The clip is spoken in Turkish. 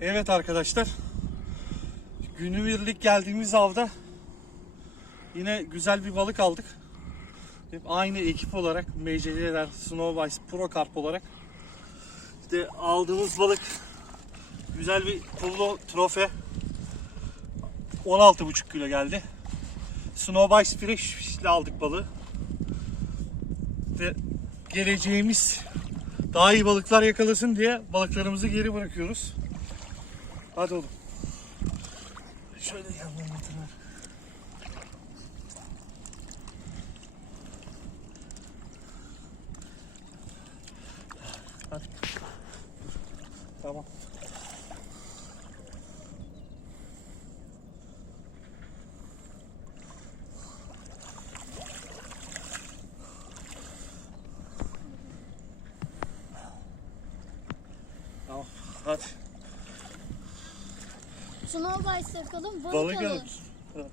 Evet arkadaşlar. Günübirlik geldiğimiz avda yine güzel bir balık aldık. Hep aynı ekip olarak MC'ler, Snowbice, Pro Carp olarak işte aldığımız balık güzel bir pullo trofe 16,5 kilo geldi. Snowbice Fresh ile aldık balığı. Ve geleceğimiz daha iyi balıklar yakalasın diye balıklarımızı geri bırakıyoruz. Hadi oğlum. Şöyle yandan oturalım. Hadi. Tamam. Tamam. Hadi. Snowball sakalım balık, Balık alır. alın.